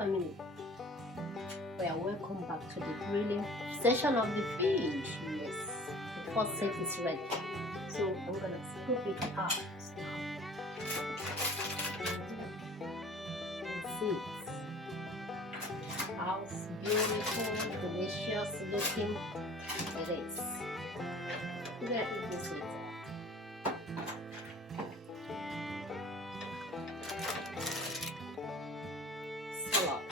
family. We are welcome back to the grilling session of the fish. Yes, the first set is ready. So I'm gonna scoop it out now. And see how beautiful, delicious looking it is. We're gonna eat this later. Salad.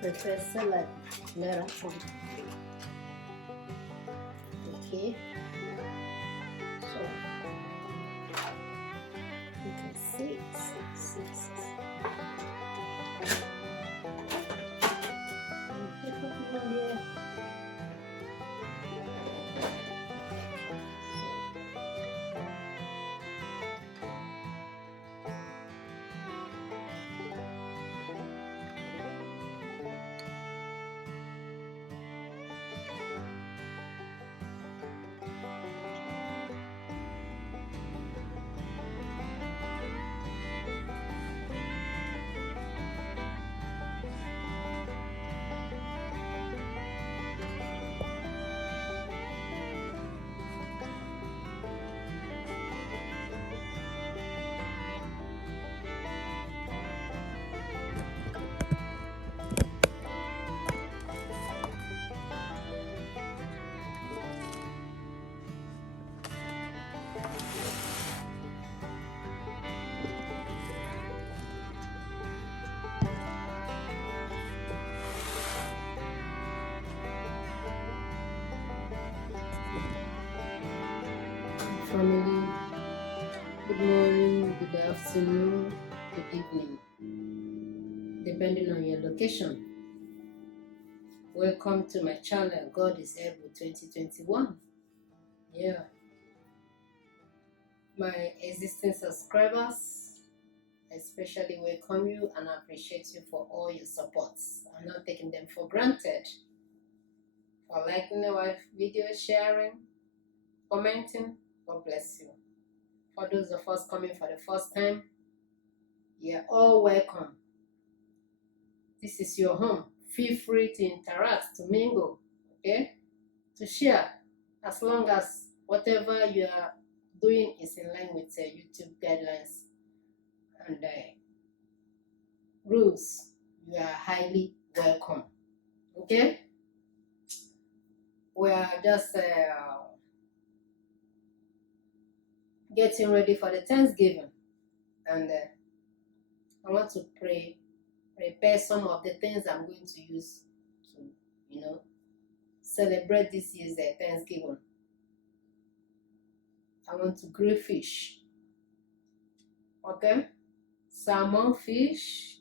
Prepare salad later on. Okay, so you can see family, good morning, good afternoon, good evening, depending on your location. Welcome to my channel, God is Able 2021. Yeah, my existing subscribers, especially welcome you and appreciate you for all your supports. I'm not taking them for granted. For liking our video, sharing, commenting, God bless you. For those of us coming for the first time, you're all welcome. This is your home. Feel free to interact, to mingle, okay? To share, as long as whatever you are doing is in line with YouTube guidelines and rules. You are highly welcome, okay? We are just getting ready for the Thanksgiving, and I want to prepare some of the things I'm going to use to, celebrate this year's Thanksgiving. I want to grill fish, okay? Salmon fish,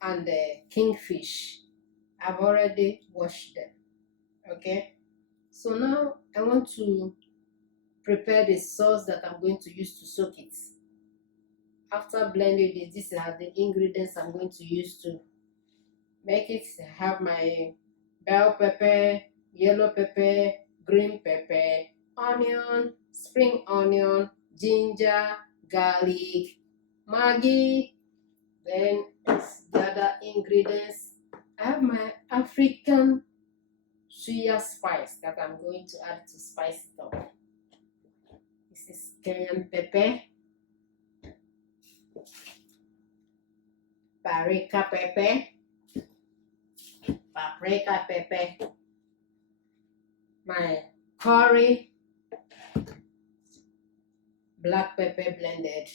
and kingfish. I've already washed them, okay? So now I want to prepare the sauce that I'm going to use to soak it. After blending it, these are the ingredients I'm going to use to make it. I have my bell pepper, yellow pepper, green pepper, onion, spring onion, ginger, garlic, Maggi. Then the other ingredients. I have my African suya spice that I'm going to add to spice it up. This is cayenne pepper, paprika pepper, my curry, black pepper blended.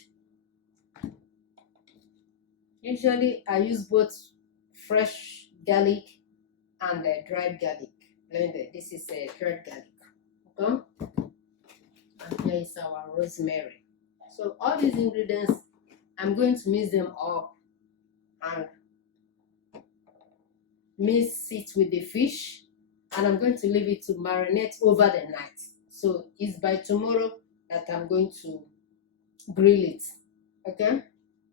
Usually I use both fresh garlic and dried garlic blended. This is a dried garlic, okay? And here is our rosemary. So all these ingredients, I'm going to mix them up and mix it with the fish, and I'm going to leave it to marinate over the night. So it's by tomorrow that I'm going to grill it, okay?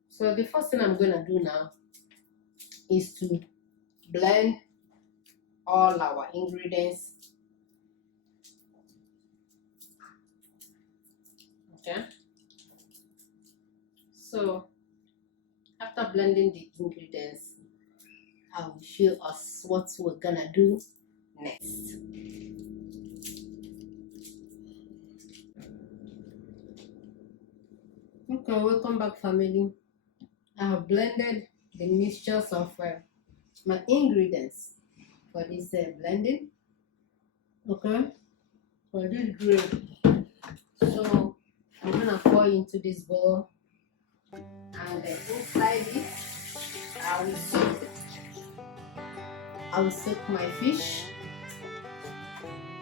So the first thing I'm going to do now is to blend all our ingredients So after blending the ingredients, I will show us what we're gonna do next. Okay, welcome back, family. I have blended the mixtures of my ingredients for this blending. Okay, for this grill. So I'm gonna pour into this bowl, and inside it, I will soak my fish,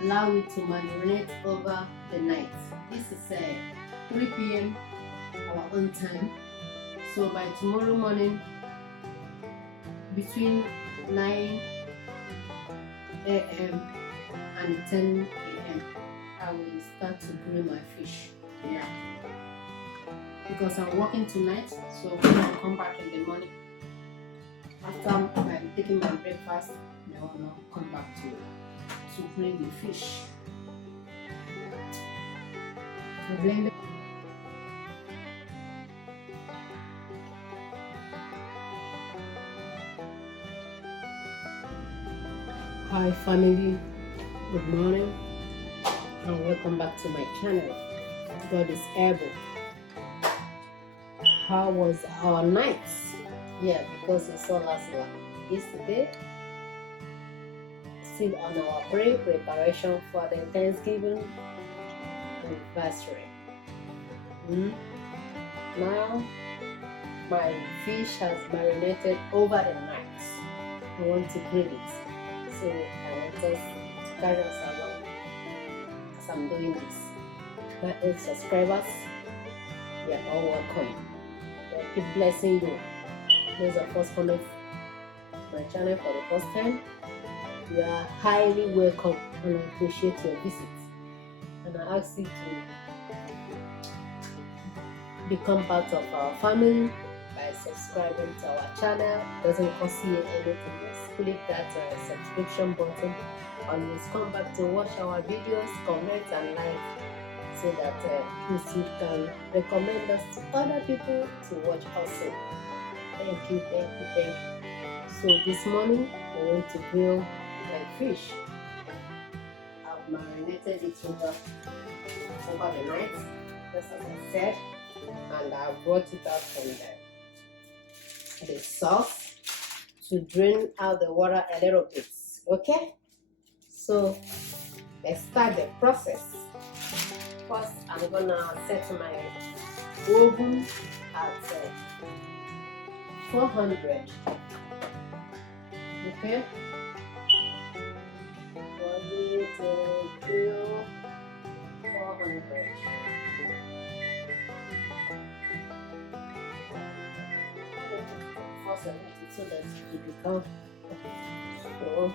allow it to marinate over the night. This is 3 p.m. our own time. So by tomorrow morning, between 9 a.m. and 10 a.m., I will start to grill my fish. Yeah. Because I'm working tonight, so when I come back in the morning, after I'm taking my breakfast, I will now come back to grill the fish. I blend it. Hi family, good morning and welcome back to my channel. God is able. How was our nights? Yeah, because it's all last yesterday. Still on our preparation for the Thanksgiving anniversary. Now my fish has marinated over the night. I want to grill it, so I want us to carry us along as I'm doing this. My old subscribers, you are all welcome. God keep blessing you. Those of us coming to my channel for the first time, you are highly welcome and I appreciate your visit. And I ask you to become part of our family by subscribing to our channel. It doesn't cost you anything. Just click that subscription button. Always come back to watch our videos, comment and like, so that you can recommend us to other people to watch also. Thank you. So this morning we want to grill my fish. I've marinated it over the night, just as I said, and I brought it out from the sauce to drain out the water a little bit. Okay, so let's start the process. First, I'm gonna set my oven at 400. Okay, for me to grill 400. So that it becomes. So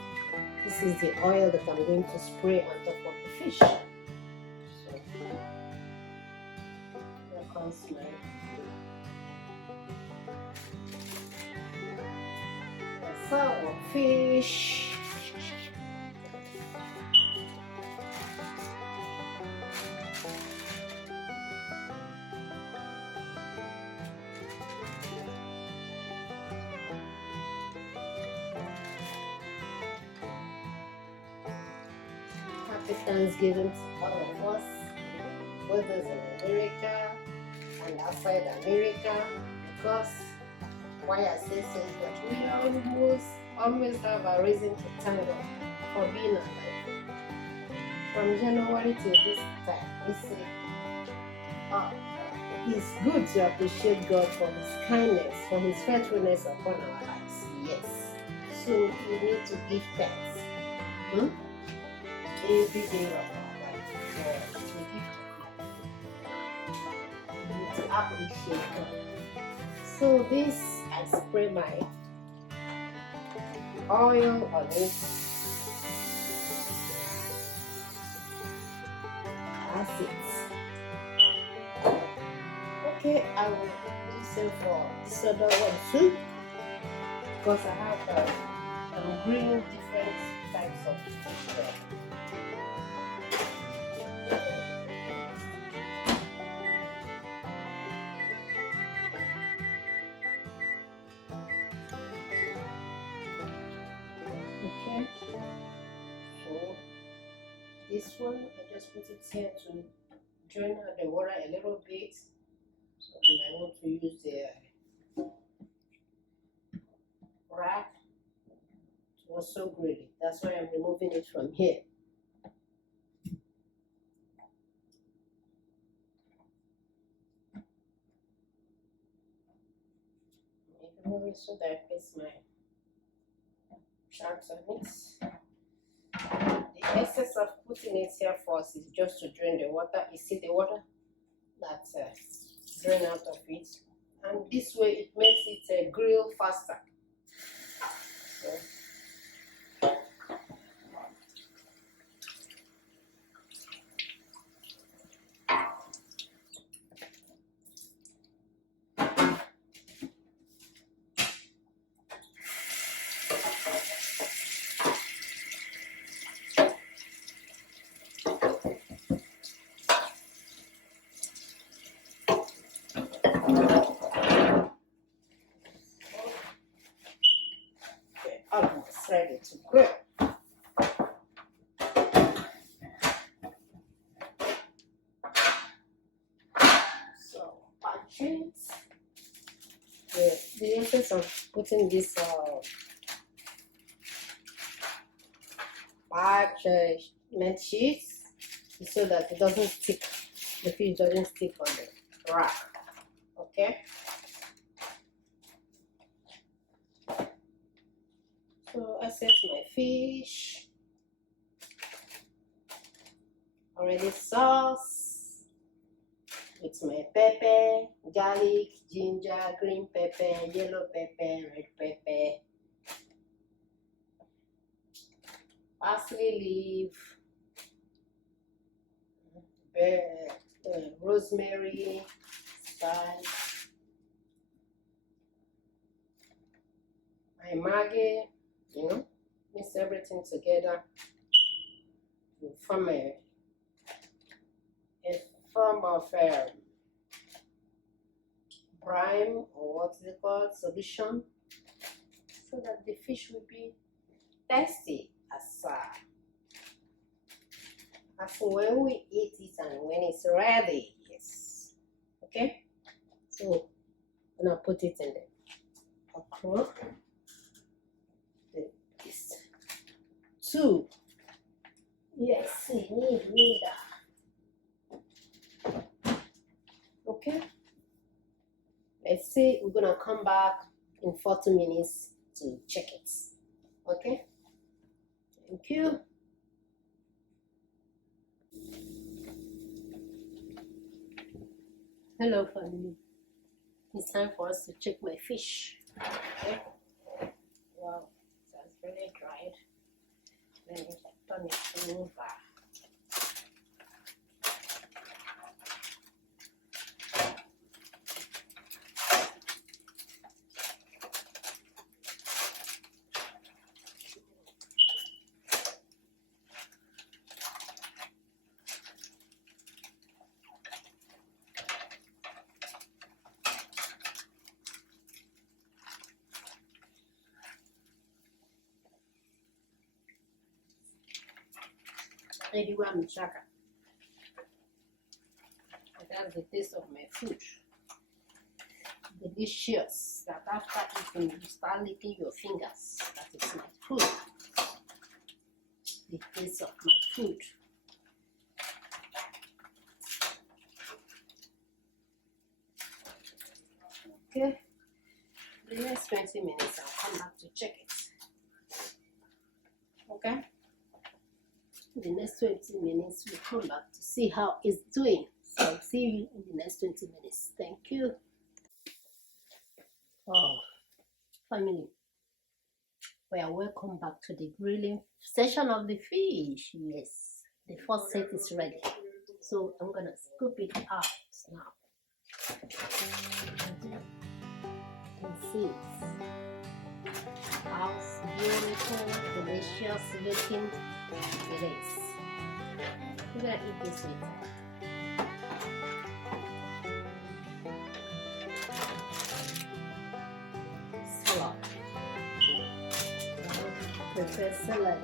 this is the oil that I'm going to spray on top of the fish. So here comes my sour fish. Happy Thanksgiving to all of us, whether it's in America and outside America, because why I say so is that we always have a reason to thank God for being alive. From January to this time, we say, it's good to appreciate God for His kindness, for His faithfulness upon our lives. Yes. So we need to give thanks. Every day of our life. We need to appreciate God. So this, I spray my oil on it. That's it. Okay, I will do same for this other one too, because I have I'm grilling different types of fish there. Okay, so this one I just put it here to drain out the water a little bit. So when I want to use the rack to also grill it, that's why I'm removing it from here. Remove it so that I place my sharks on it. The essence of putting it here first is just to drain the water. You see the water that drain out of it, and this way it makes it grill faster. So, okay, almost ready to grill. So patch it. The essence of putting this parchment sheets is so that it doesn't stick, the fish doesn't stick on the rack. Okay. So I set my fish, already sauce with my pepper, garlic, ginger, green pepper, yellow pepper, red pepper, parsley leaf, rosemary, spice, my Maggi, mix everything together to form a form of brine, or what is it called, solution, so that the fish will be tasty as when we eat it and when it's ready. Yes. Okay, so I'm gonna put it in the okra. This two. Yes, need that. Okay, let's see, we're gonna come back in 40 minutes to check it. Okay, thank you. Hello family, it's time for us to check my fish. Okay, wow, that's really dried. Let me turn it over. Anyway, I'm chaka. That's the taste of my food. Delicious. That after eating, you start licking your fingers. That is my food. The taste of my food. Okay. The next 20 minutes, I'll come back to check it. Okay. The next 20 minutes, we'll come back to see how it's doing. So I'll see you in the next 20 minutes. Thank you. Oh, family, we are welcome back to the grilling session of the fish. Yes, the first set is ready. So I'm gonna scoop it out now. And see how beautiful, delicious looking it is. We're gonna eat this later. Salad. prepare salad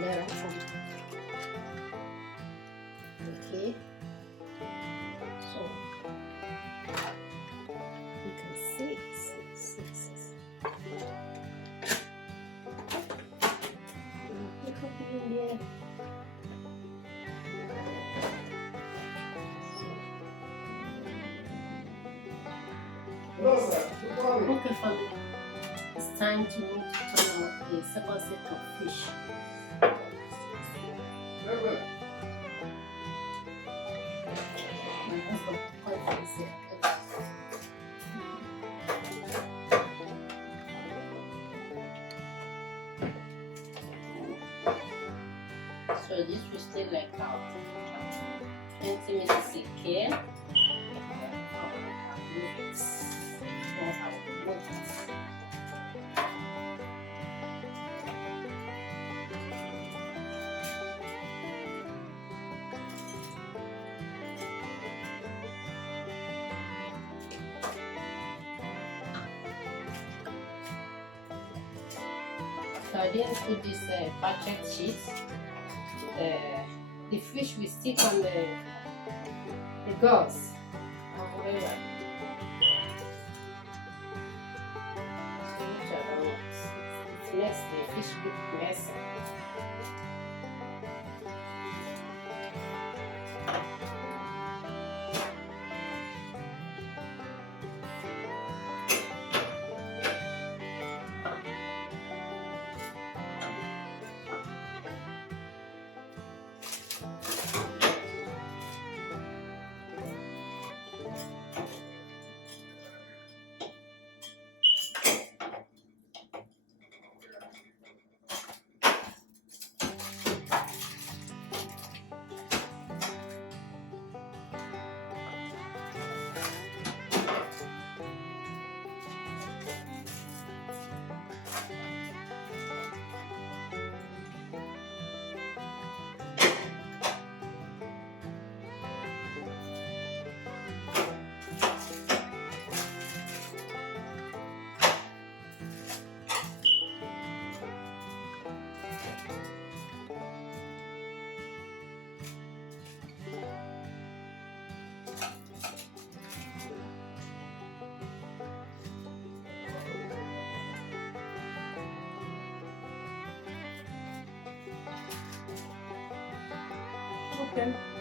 later on. Okay, so you can see. Pick up in there. Okay, family. It's time to turn out the second set of fish. My husband quite busy. So this will stay like about 20 minutes again. So I didn't put this packet sheet. The fish will stick on the gauze. Yes, the fish look messy. Okay.